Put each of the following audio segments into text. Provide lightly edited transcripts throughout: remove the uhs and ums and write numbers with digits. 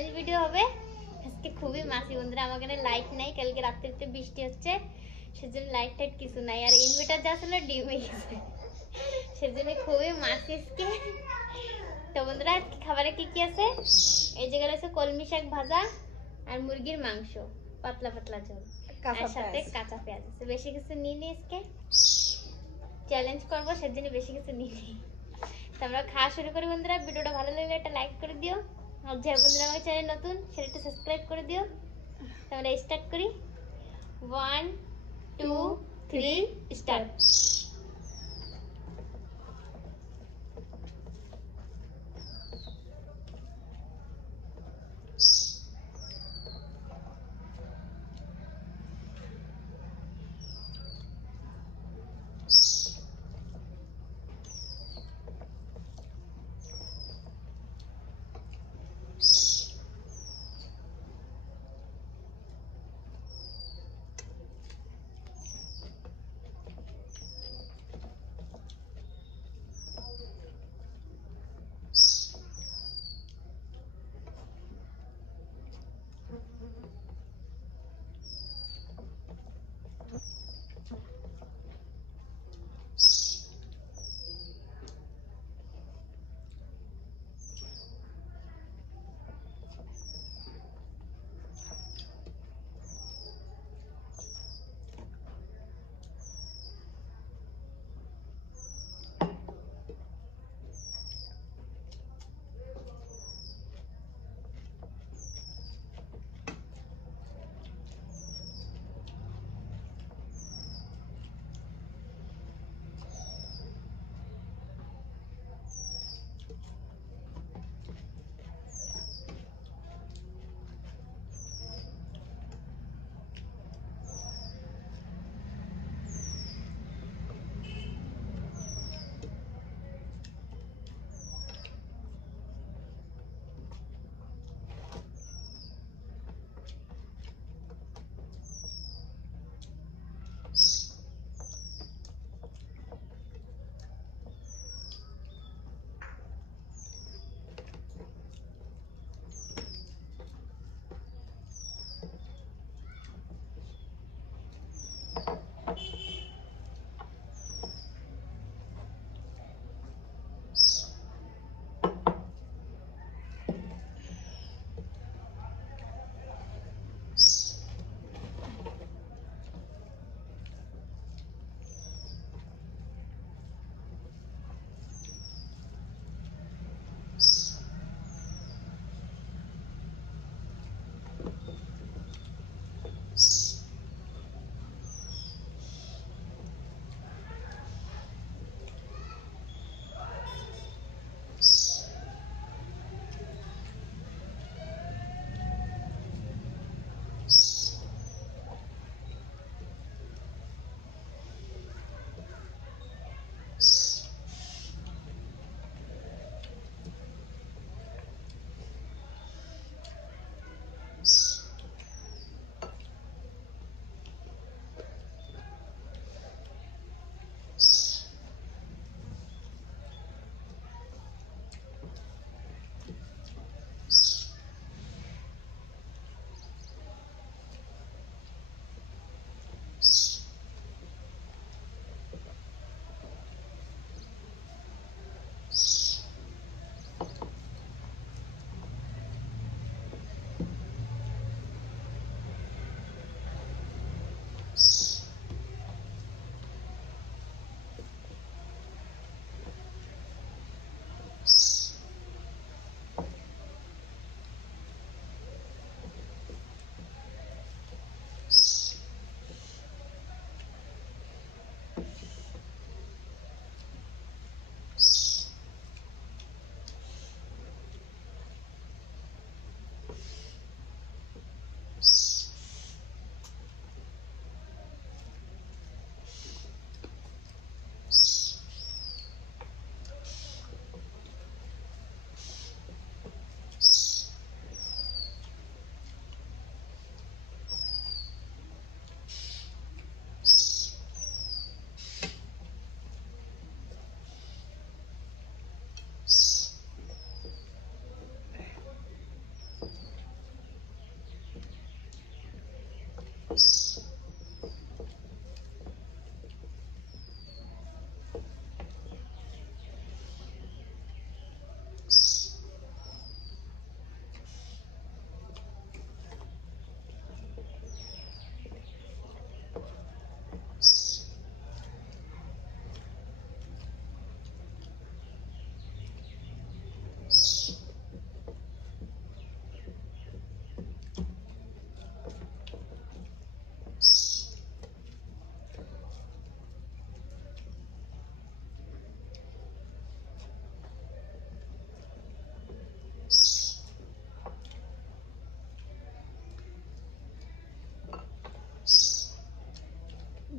Challenge video হবে আজকে। খুবই মাসি বন্ধুরা, আমার এখানে লাইট নাই, কালকে রাত্রিতে বৃষ্টি হচ্ছে, সেজন্য লাইট টাইট কিছু নাই, আর ইনভার্টার যা ছিল ডিম হয়ে গেছে, সেজন্য খুবই মাসি আজকে। তো বন্ধুরা আজকে খাবারে কি কি আছে, এই জায়গায় আছে কলমি শাক ভাজা আর মুরগির মাংস, পাতলা পাতলা ঝোল, আর সাথে কাঁচা পেঁয়াজ আছে। বেশি কিছু নিয়ে নি, আজকে চ্যালেঞ্জ করবো সেজন্য বেশি কিছু নিয়ে নি। তো আমরা খাওয়া শুরু করি বন্ধুরা। ভিডিওটা ভালো লাগলে একটা লাইক করে দিও, আর যে বন্ধুরা আমার চ্যানেল নতুন সেটা একটু সাবস্ক্রাইব করে দিও। তো আমরা স্টার্ট করি। 1 2 3 স্টার্ট।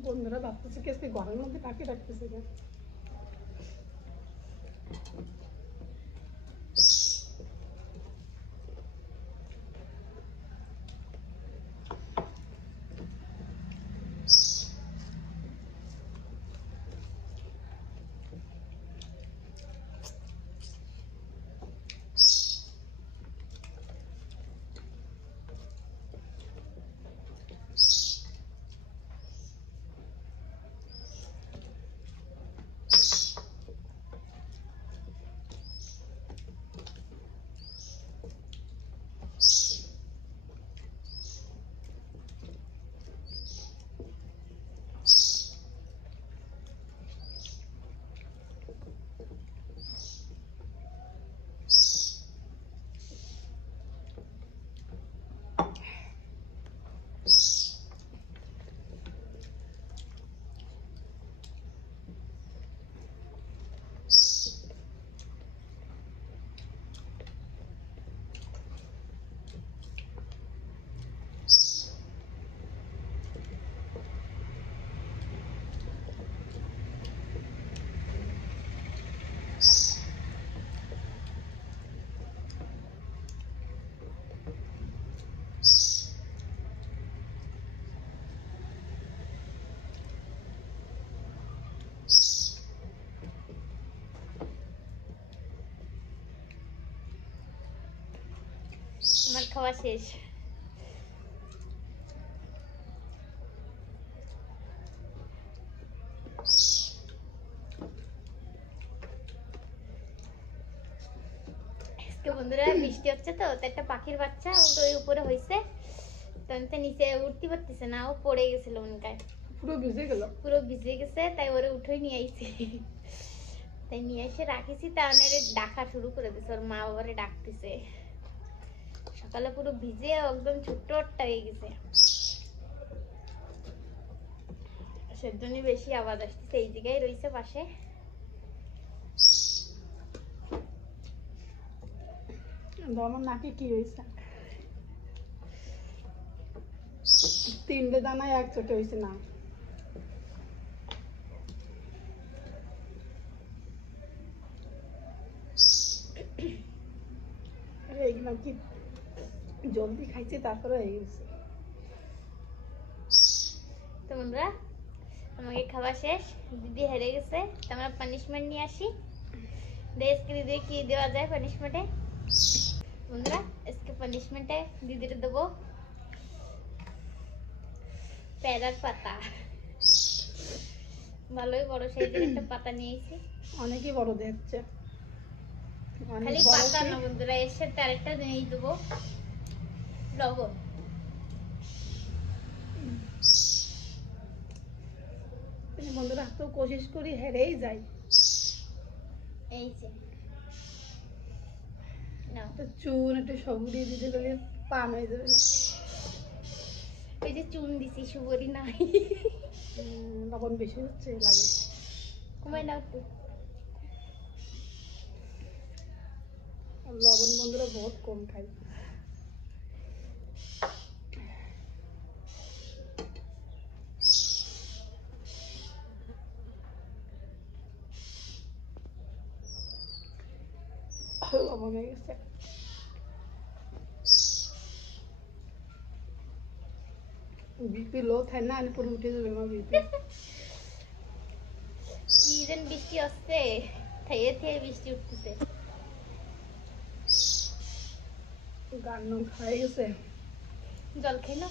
বন্ধুরা ভাবতেছে কি আজকে ঘরের মধ্যে পাখি রাখতেছে কেন? আমার খাওয়া শেষ। বন্ধুরা বৃষ্টি হচ্ছে তো একটা পাখির বাচ্চা ওই উপরে হয়েছে, তো নিচে উঠতে পারতেছে না, ও পড়ে গেছিল উনকায়, পুরো ভিজে গেছে, তাই ওরে উঠে নিয়ে আইছি। তাই নিয়ে এসে রাখিছি, তাহলে ডাকা শুরু করে দিছে, ওর মা বাবারে ডাকতেছে। সকালে পুরো ভিজে একদম ছোট্ট হয়ে গেছে, সেজন্য বেশি আওয়াজ আসতেছে। এই জায়গায় রয়েছে পাশে। আমার নাকি কি হয়েছে, 3টে দানায় এক চোটে হয়েছে না। এইগুলো কি জলদি খাইছে তারপরে হয়ে গেছে। তো বন্ধুরা আমাকে খাওয়া শেষ, দিদি হেরে গেছে, তো আমরা পানিশমেন্ট নিয়ে আসি। আজকে দিদি কি দেওয়া যায় পানিশমেন্টে? বন্ধুরা আজকে পানিশমেন্টে দিদির দেবো প্যারার পাতা। ভালোই বড় সাইজের একটা পাতা নিয়েছি, অনেকই বড় দেখছে। খালি পাতা না বন্ধুরা, এর সাথে আরেকটা নিয়ে দেবো লবণ। বন্ধুরা তো কোশিশ করি হেরেই যাই। এই যে চুন একটু সবুজ দিয়ে দিতে গেলে পান হয়ে যাবে না। ওই যে চুন দিছি, সুবরি নাই, লবণ বেশি হচ্ছে লাগে, কমাই নাও একটু। লবণ বন্ধুরা বহুত কম খাই। লবণ হয়ে গেছে। বিপি লো থাকে না, পুরো উঠে যাবে আমার বিপি। সিজন বৃষ্টি আসছে, থেয়ে থেয়ে বৃষ্টি উঠতেছে। গান খাই গেছে, জল খাই না।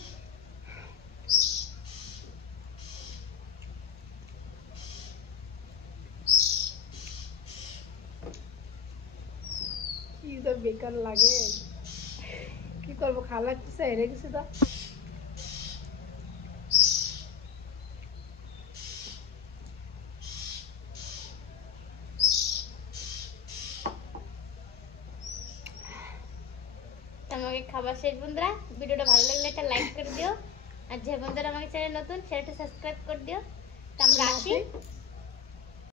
কি তো বেকার লাগে, কি করবো, খাওয়া লাগতেছে, হেরে গেছে। তো আমাকে খাবার শেষ। বন্ধুরা ভিডিওটা ভালো লাগলে একটা লাইক করে দিও, আর যে বন্ধুরা আমাকে চ্যানেল নতুন চ্যানেলটা সাবস্ক্রাইব করে দিও। তো আমরা আসি।